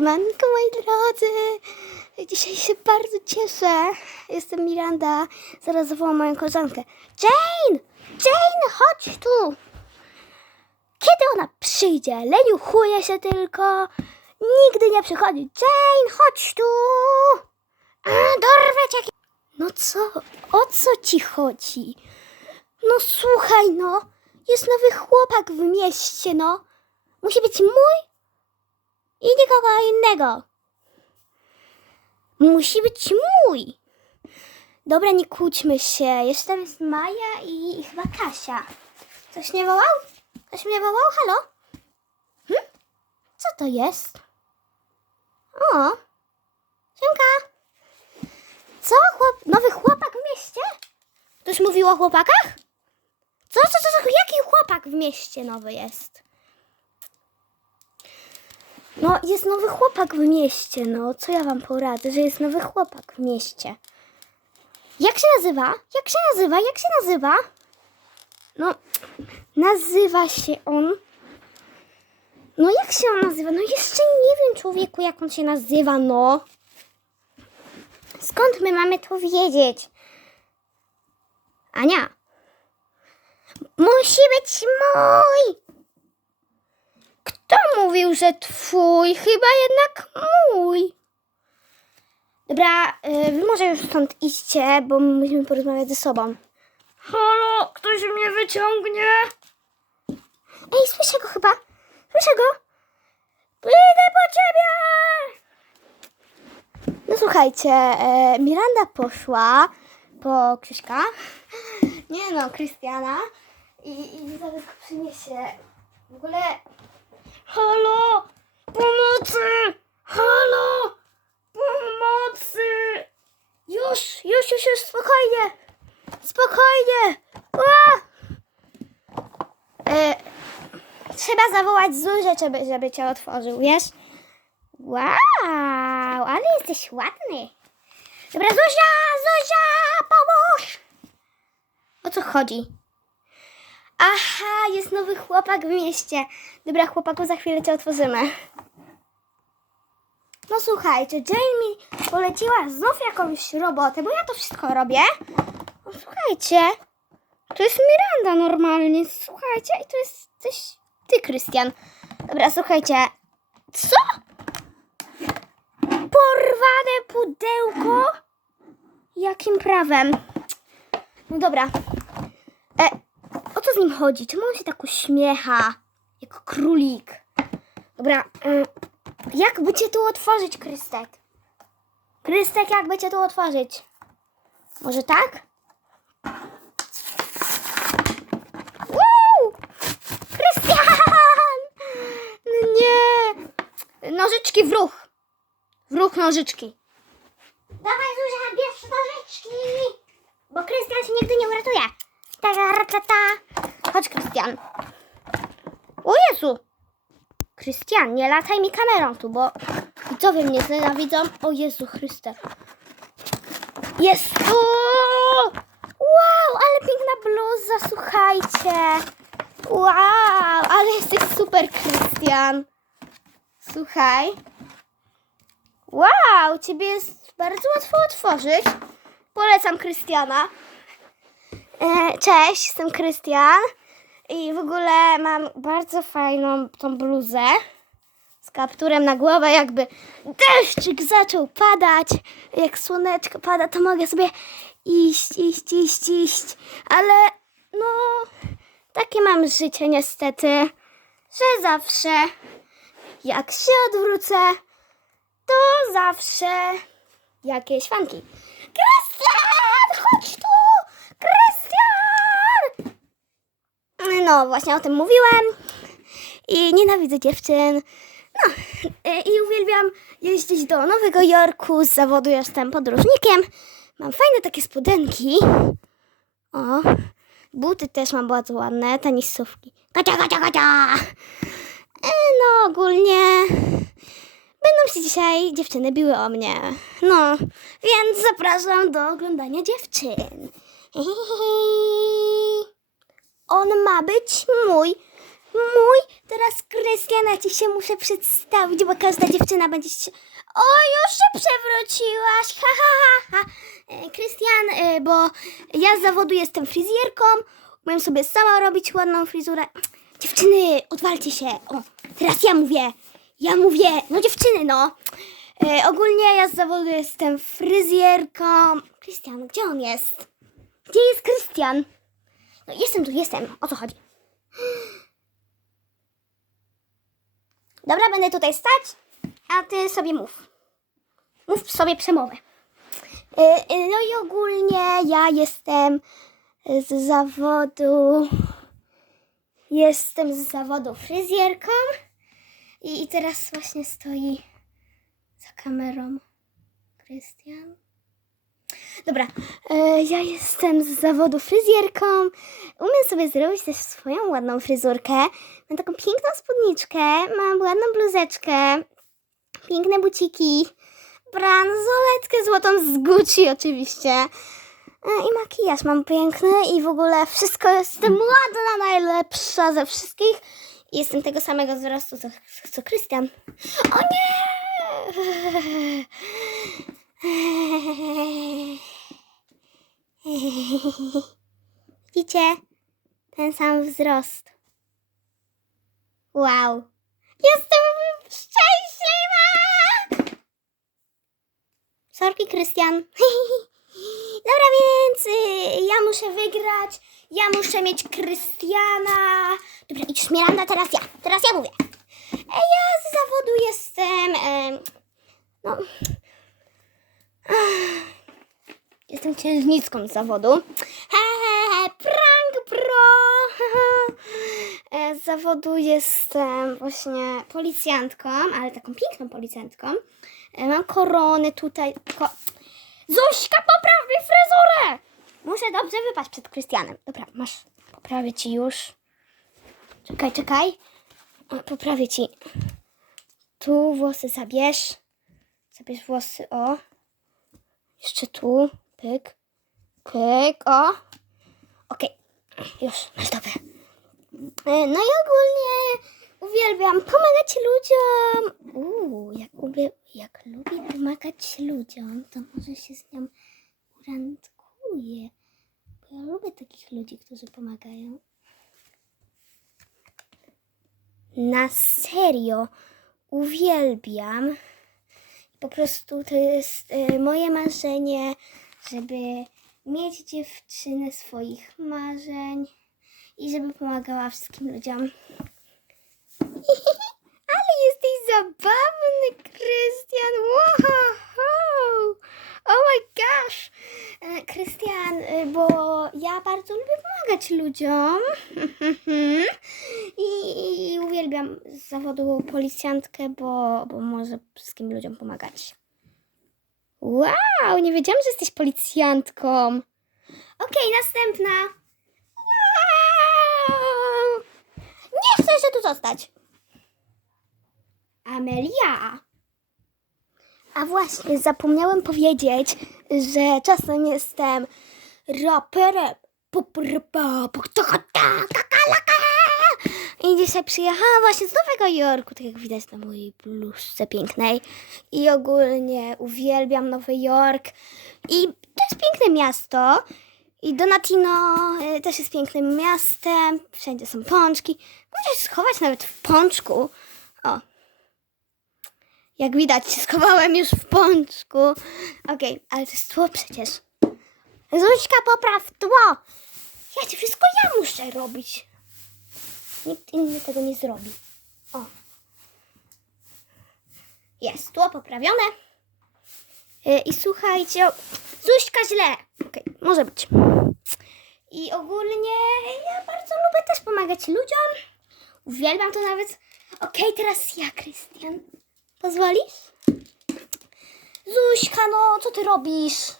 Manko, moi drodzy, dzisiaj się bardzo cieszę. Jestem Miranda, zaraz zawołam moją koleżankę. Jane! Jane, chodź tu! Kiedy ona przyjdzie? Leniuchuje się tylko. Nigdy nie przychodzi. Jane, chodź tu! A, dorwę cię! No co? O co ci chodzi? No słuchaj, no. Jest nowy chłopak w mieście, no. Musi być mój nikogo innego. Musi być mój. Dobra, nie kłóćmy się. Jeszcze tam jest Maja i, chyba Kasia. Ktoś mnie wołał? Ktoś mnie wołał? Halo? Hm? Co to jest? O! Siemka! Co? Chłop... Nowy chłopak w mieście? Ktoś mówił o chłopakach? Co, co, co, co? Jaki chłopak w mieście nowy jest? No, jest nowy chłopak w mieście, no. Co ja wam poradzę, że jest nowy chłopak w mieście. Jak się nazywa? Jak się nazywa? Jak się nazywa? No, nazywa się on... No, jak się on nazywa? No, jeszcze nie wiem, człowieku, jak on się nazywa, no. Skąd my mamy to wiedzieć? Ania. Musi być mój! Mówił, że twój? Chyba jednak mój. Dobra, y, wy może już stąd idźcie, bo musimy porozmawiać ze sobą. Halo, ktoś mnie wyciągnie? Ej, słyszę go chyba. Słyszę go. Idę po ciebie! No słuchajcie, e, Miranda poszła po Krzyśka. Nie no, Krystiana. I, i zaraz go przyniesie. W ogóle Halo! Pomocy! Halo! Pomocy! Już, już, już, już, spokojnie! Spokojnie! E, trzeba zawołać Zuzę, żeby, żeby cię otworzył, wiesz? Wow, ale jesteś ładny. Dobra, Zuzia, Zuzia, pomóż! O co chodzi? Aha, jest nowy chłopak w mieście. Dobra, chłopaku, za chwilę cię otworzymy. No słuchajcie, Jane mi poleciła znów jakąś robotę, bo ja to wszystko robię. No słuchajcie, to jest Miranda normalnie, słuchajcie, i to jest coś ty, Krystian. Dobra, słuchajcie, co? Porwane pudełko? Jakim prawem? No dobra. E, co z nim chodzi? Czemu on się tak uśmiecha? Jak królik. Dobra, y, jakby cię tu otworzyć, Krystek? Krystek, jakby cię tu otworzyć? Może tak? Wow! Krystian! No nie! Nożyczki w ruch. W ruch nożyczki. Dawaj, Zuzia, bierz nożyczki! Bo Krystian się nigdy nie uratuje. Chodź, Krystian. O Jezu! Krystian, nie lataj mi kamerą tu, bo widzowie mnie znienawidzą. O Jezu Chryste. Jest! Wow, ale piękna bluza, słuchajcie. Wow, ale jesteś super, Krystian. Słuchaj. Wow, ciebie jest bardzo łatwo otworzyć. Polecam Krystiana. E, Cześć, jestem Krystian i w ogóle mam bardzo fajną tą bluzę z kapturem na głowę, jakby deszczyk zaczął padać, jak słoneczko pada, to mogę sobie iść, iść, iść, iść, ale no takie mam życie niestety, że zawsze jak się odwrócę, to zawsze jakieś fanki. Krystian, chodź tu! Krystian! No, właśnie o tym mówiłem. I nienawidzę dziewczyn. No, y, i uwielbiam jeździć do Nowego Jorku. Z zawodu jestem podróżnikiem. Mam fajne takie spodenki. O, buty też mam bardzo ładne, tenisówki. Kacia, kacia, kacia! E, No, ogólnie będą się dzisiaj dziewczyny biły o mnie. No, więc zapraszam do oglądania dziewczyn. On ma być mój. mój, teraz Krystiana ci się muszę przedstawić, bo każda dziewczyna będzie się... O, już się przewróciłaś, ha, ha, ha, ha. E, Krystian, e, bo ja z zawodu jestem fryzjerką, umiem sobie sama robić ładną fryzurę. Dziewczyny, odwalcie się. O, teraz ja mówię, ja mówię, no dziewczyny, no. E, ogólnie ja z zawodu jestem fryzjerką. Krystian, gdzie on jest? Gdzie jest Krystian? No jestem tu, jestem. O co chodzi? Dobra, będę tutaj stać, a ty sobie mów. Mów sobie przemowę. Y, y, No i ogólnie ja jestem z zawodu. Jestem z zawodu fryzjerką. I, i teraz właśnie stoi za kamerą Krystian. Dobra, e, ja jestem z zawodu fryzjerką. Umiem sobie zrobić też swoją ładną fryzurkę. Mam taką piękną spódniczkę, mam ładną bluzeczkę, piękne buciki, bransoletkę złotą z Gucci oczywiście. E, I makijaż mam piękny i w ogóle wszystko jestem ładna, najlepsza ze wszystkich. I jestem tego samego wzrostu co, co Krystian. O nie! Widzicie? Ten sam wzrost. Wow. Jestem szczęśliwa! Sorki, Krystian. Dobra, więc y, ja muszę wygrać. Ja muszę mieć Krystiana. Dobra, idź Miranda, teraz ja. Teraz ja mówię. E, Ja z zawodu jestem... em, no... Jestem księżniczką z zawodu. He, he, he, prank pro! E, Z zawodu jestem właśnie policjantką, ale taką piękną policjantką. E, Mam korony tutaj. Ko Zuśka, popraw mi fryzurę! Muszę dobrze wypaść przed Krystianem. Dobra, masz. Poprawię ci już. Czekaj, czekaj. Poprawię ci. Tu włosy zabierz. Zabierz włosy, o. Jeszcze tu. Pyk. Pyk, o. Okej. Już, masz dobre. No i ogólnie uwielbiam pomagać ludziom. Uuu, jak, jak lubię pomagać ludziom, to może się z nią urandkuję. Bo ja lubię takich ludzi, którzy pomagają. Na serio uwielbiam. Po prostu to jest e, moje marzenie, żeby mieć dziewczynę swoich marzeń i żeby pomagała wszystkim ludziom. Ale jesteś zabawny, Krystian! Wow! Oh my gosh! E, Krystian, e, bo ja bardzo lubię pomagać ludziom. I, I uwielbiam z zawodu policjantkę, bo, bo może wszystkim ludziom pomagać. Wow, nie wiedziałam, że jesteś policjantką. Okej, następna. Wow. Nie chcę jeszcze tu zostać. Amelia. A właśnie, zapomniałem powiedzieć, że czasem jestem raperem. I dzisiaj przyjechałam właśnie z Nowego Jorku, tak jak widać na mojej bluzce pięknej. I ogólnie uwielbiam Nowy Jork. I to jest piękne miasto. I Donatino y, też jest pięknym miastem. Wszędzie są pączki. Można się schować nawet w pączku. O. Jak widać, się schowałem już w pączku. Okej, ale to jest tło przecież. Zuśka, popraw tło. Ja ci wszystko ja muszę robić. Nikt inny tego nie zrobi. O. Jest, tło poprawione. Y, I słuchajcie, Zuśka źle. Okej, może być. I ogólnie ja bardzo lubię też pomagać ludziom. Uwielbiam to nawet. Okej, teraz ja, Krystian. Pozwolisz? Zuśka, no, co ty robisz?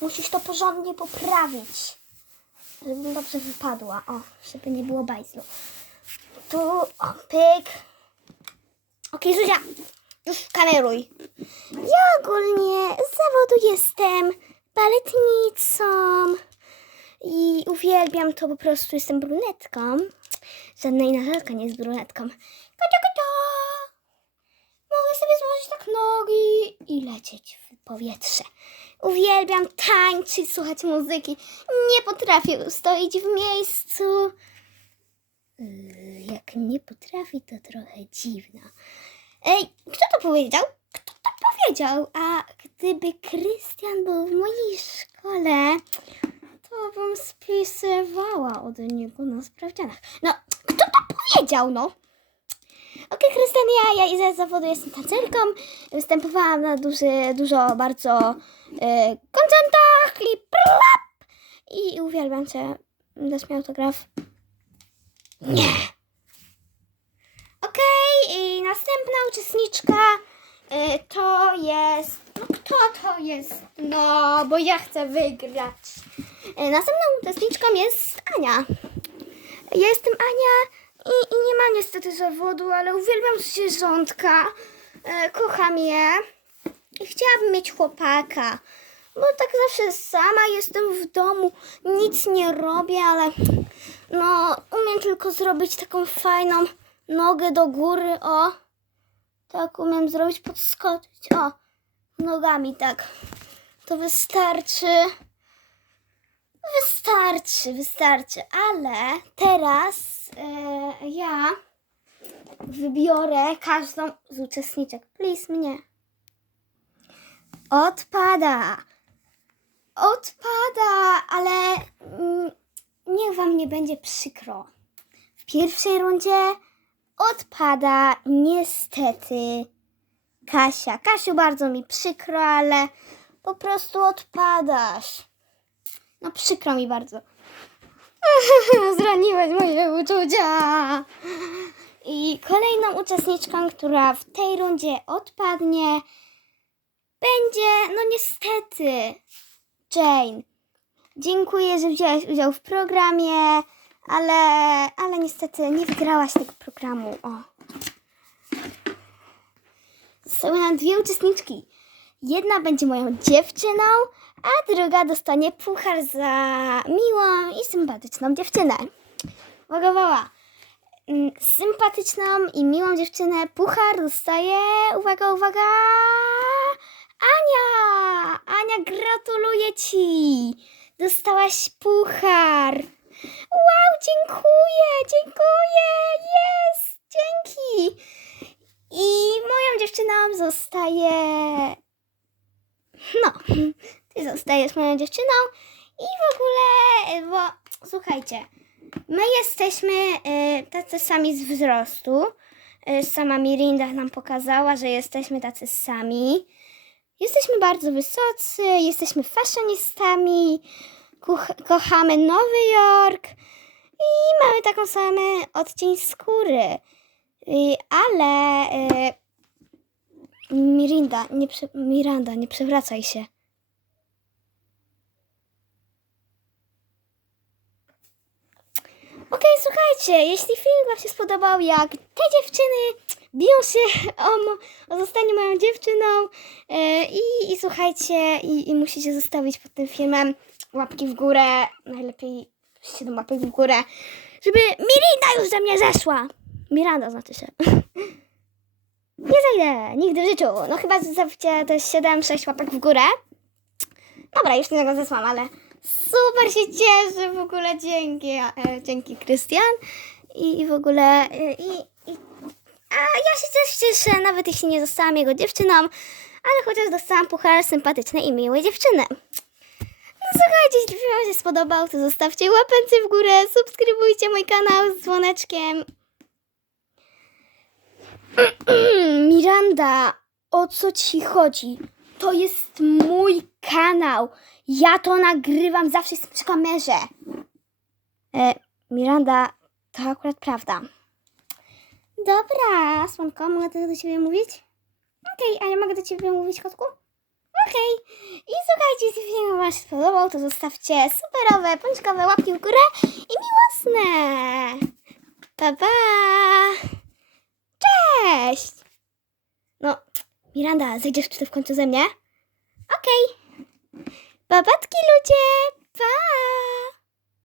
Musisz to porządnie poprawić. Żeby dobrze wypadła. O, żeby nie było bajzlu. Tu, o, pyk. Okej, Zuzia, już kameruj. Ja ogólnie z zawodu jestem baletnicą i uwielbiam to po prostu, jestem brunetką. Żadna inna lalka nie jest brunetką. Kacia, kacia! Mogę sobie złożyć tak nogi i lecieć powietrze. Uwielbiam tańczyć, słuchać muzyki. Nie potrafię ustoić w miejscu. Yy, Jak nie potrafi, to trochę dziwne. Ej, kto to powiedział? Kto to powiedział? A gdyby Krystian był w mojej szkole, to bym spisywała od niego na sprawdzianach. No, kto to powiedział, no? Okej, Krystian, ja, ja i z zawodu jestem tancerką. Występowałam na duży, dużo bardzo e, koncertach i plap. I uwielbiam cię. Dasz mi autograf? Nie. Okej, i następna uczestniczka y, to jest. No kto to jest? No, bo ja chcę wygrać. Y, następną uczestniczką jest Ania. Jestem Ania i, i nie mam niestety zawodu, ale uwielbiam zwierzątka. Y, kocham je. I chciałabym mieć chłopaka. Bo tak zawsze sama jestem w domu, nic nie robię, ale no umiem tylko zrobić taką fajną nogę do góry, o. Tak umiem zrobić, podskoczyć, o. Nogami tak. To wystarczy. Wystarczy, wystarczy, ale teraz e, ja wybiorę każdą z uczestniczek. Please, mnie. Odpada. Odpada, ale mm, niech wam nie będzie przykro. W pierwszej rundzie odpada niestety Kasia. Kasiu, bardzo mi przykro, ale po prostu odpadasz. No przykro mi bardzo. Zraniłeś moje uczucia. I kolejną uczestniczką, która w tej rundzie odpadnie, będzie, no niestety, Jane. Dziękuję, że wziąłeś udział w programie, ale, ale niestety nie wygrałaś tego programu. O. Zostały nam dwie uczestniczki. Jedna będzie moją dziewczyną, a druga dostanie puchar za miłą i sympatyczną dziewczynę. Uwaga. Mm, Sympatyczną i miłą dziewczynę puchar dostaje, uwaga, uwaga, Ania! Ania, gratuluję Ci! Dostałaś puchar! Wow, dziękuję, dziękuję, jest, dzięki! I moją dziewczyną zostaje... No, Ty zostajesz moją dziewczyną i w ogóle, bo słuchajcie, my jesteśmy y, tacy sami z wzrostu. Y, sama Mirinda nam pokazała, że jesteśmy tacy sami. Jesteśmy bardzo wysocy, jesteśmy fashionistami, kochamy Nowy Jork i mamy taką samą odcień skóry. Y, ale y, Mirinda, nie Miranda, nie przewracaj się. Okej, słuchajcie, jeśli film Wam się spodobał, jak te dziewczyny biją się o, o zostanie moją dziewczyną e, i, i słuchajcie, i, i musicie zostawić pod tym filmem łapki w górę, najlepiej 7 łapek w górę, żeby Mirinda już ze mnie zeszła. Miranda znaczy się. Nie zajdę, nigdy w życiu. No chyba zostawcie też 7-6 łapek w górę. Dobra, już nie tego zesłam, ale super się cieszę w ogóle dzięki, e, dzięki Krystian i, i w ogóle e, i, i a ja się też cieszę, nawet jeśli nie zostałam jego dziewczyną, ale chociaż dostałam puchar sympatycznej i miłej dziewczyny. No słuchajcie, jeśli film Wam się spodobał, to zostawcie łapęcy w górę, subskrybujcie mój kanał z dzwoneczkiem. Miranda, o co ci chodzi? To jest mój kanał. Ja to nagrywam, zawsze jestem przy kamerze. E, Miranda, to akurat prawda. Dobra, Słonko, mogę teraz do ciebie mówić? Okej, a ja mogę do ciebie mówić, kotku? Okej. I słuchajcie, jeśli film wam się spodobał, to zostawcie superowe, pączkowe łapki w górę i miłosne. Pa, pa. Cześć! No, Miranda, zejdziesz tutaj w końcu ze mnie? Babatki ludzie! Pa!